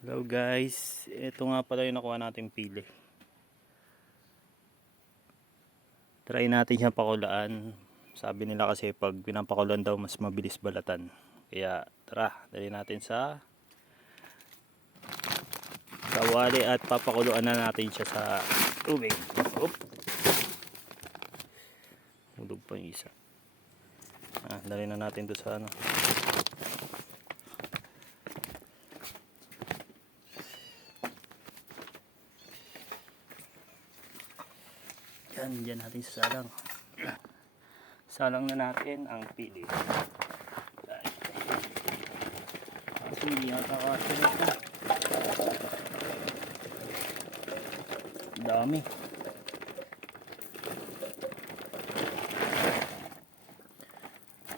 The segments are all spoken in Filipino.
Hello guys, ito nga pala yung nakuha nating pili. Try natin siyang pakulaan. Sabi nila kasi pag pinapakulan daw mas mabilis balatan. Kaya tara, dali natin sa kawali at papakuluan na natin siya sa tubig. Oop. Hulog pa yung isa. Dali na natin to sa ano. Diyan natin sa salang. Salang na natin ang pili. Kasi hindi yata kasunod na. Dami.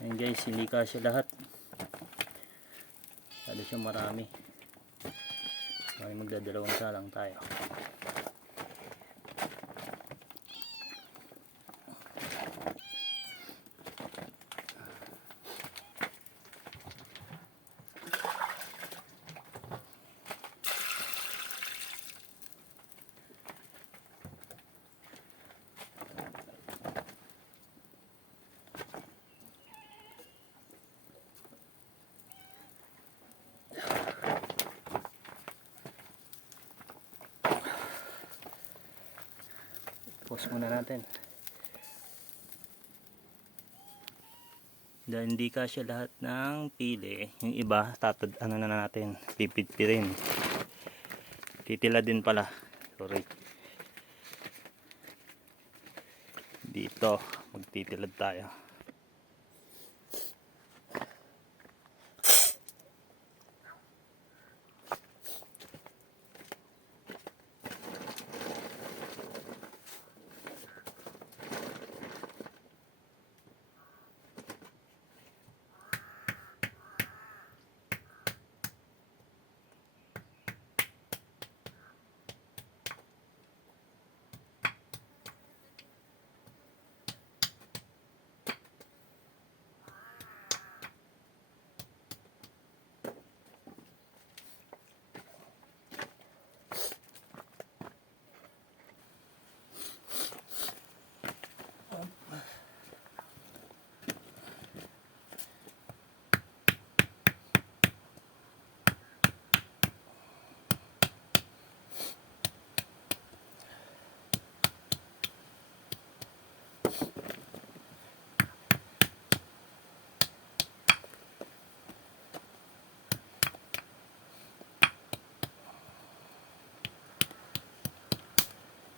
Ayan guys, hindi kasya lahat. Lalo siya marami. May magdadalawang salang tayo. Pause muna natin. Dahil hindi kasya lahat ng pili, yung iba ano na natin, pipitpirin. Titila din pala. Sorry. Dito, magtitilad tayo.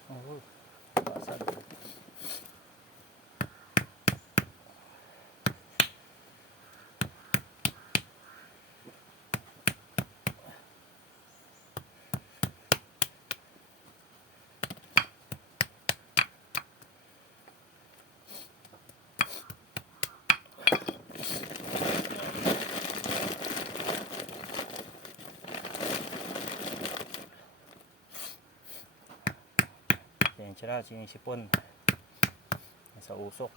Oh, basag. Yan siya, sinisipon. Nasa usok.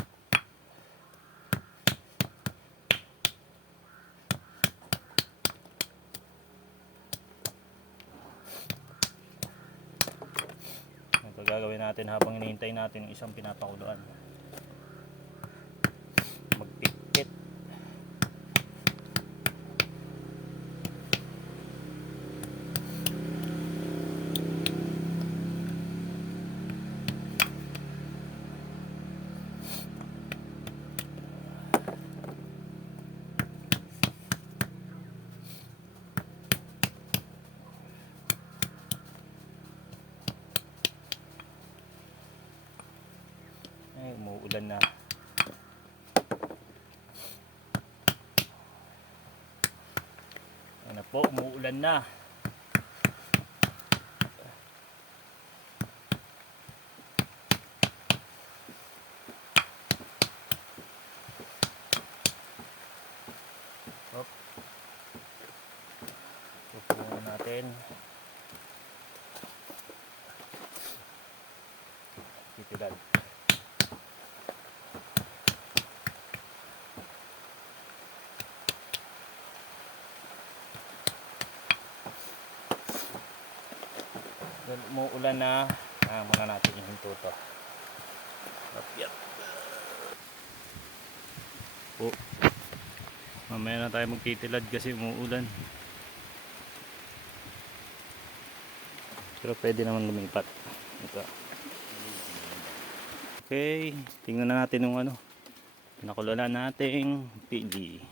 Ito gagawin natin habang hinihintay natin yung isang pinapakuluan. Magpikit. Ay, umuulan na. Ano po, umuulan na. Hop. Pupunan natin. Titigan. Dahil umuulan na, muna natin ihinto to. Yep. Oh, mamaya na tayo magtitilad kasi umuulan. Pero pwede naman lumipat. Ito. Okay, tingnan na natin yung ano. Pinakuluan nating pili.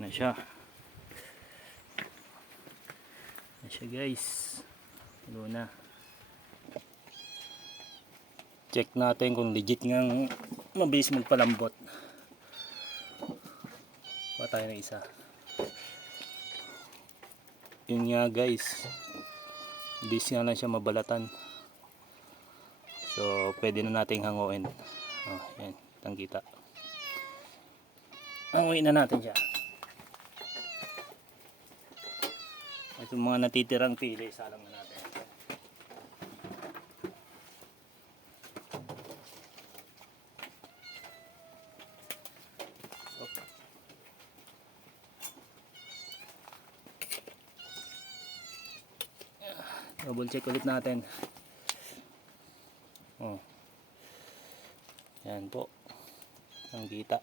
Yan na siya. Yan siya guys. Kulo na. Check natin kung legit ngang mabilis magpalambot. Kuha tayo ng isa. Yun nga guys. Mabilis nga lang siya mabalatan. So pwede na nating hanguin. Oh, yan. Kitang kita. Hanguin na natin siya. Itong mga natitirang pili, salang na natin. Double check ulit natin. Oh. Yan po. Ang kita.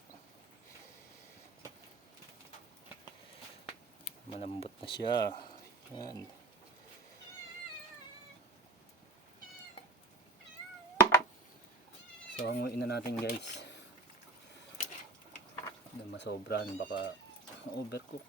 Malambot na siya. Yan. So hanguin na natin guys. Hindi masobran, baka ma-overcook.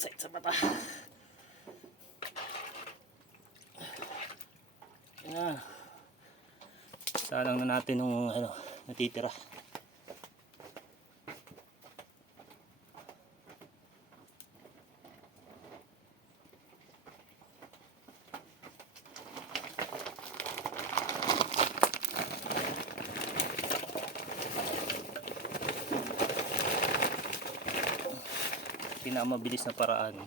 Sakit sa mata. Yan na. Salang na natin yung ano, natitira. Pinakamabilis na paraan.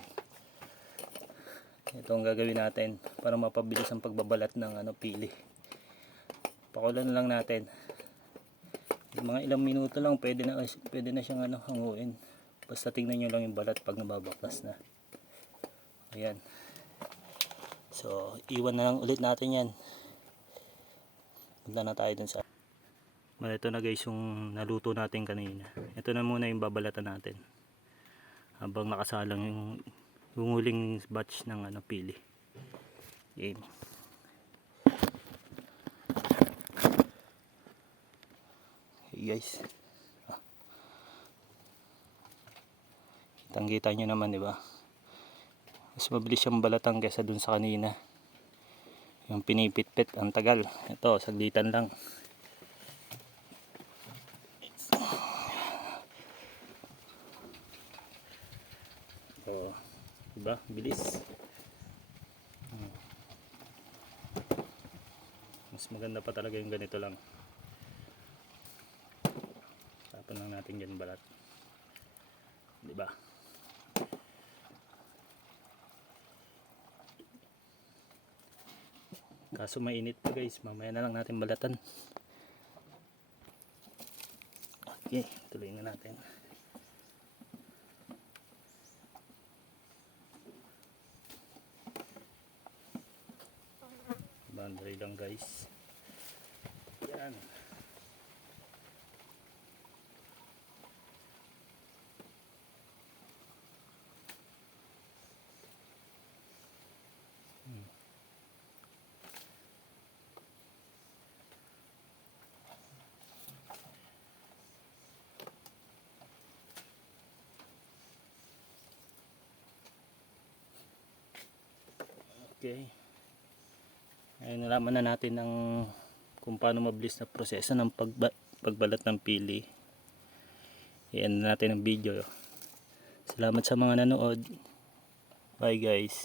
Ito ang gagawin natin para mapabilis ang pagbabalat ng ano, pili. Pakulan na lang natin. Mga ilang minuto lang pwede na siyang ano, hanguin. Basta tingnan nyo lang yung balat pag nababaklas na. Ayan. So iwan na lang ulit natin yan. Punta na tayo dun sa ito na guys yung naluto natin kanina. Ito na muna yung babalatan natin habang nakasalang yung huling batch ng ano, pili. Game. Hey guys, kitang kita nyo naman, di ba? Mas mabilis siyang balatan kaysa dun sa kanina yung pinipit-pit, ang tagal. Ito saglitan lang. So, diba? Bilis. Mas maganda pa talaga yung ganito lang. Tapon lang natin dyan balat. Diba? Kaso mainit pa guys. Mamaya na lang natin balatan. Okay, tuloy na natin. Bandray lang guys. Yan. Okay. Ay, nalaman na natin kung paano mabilis na proseso ng pagbalat ng pili. Iyan natin ang video. Salamat sa mga nanood. Bye guys.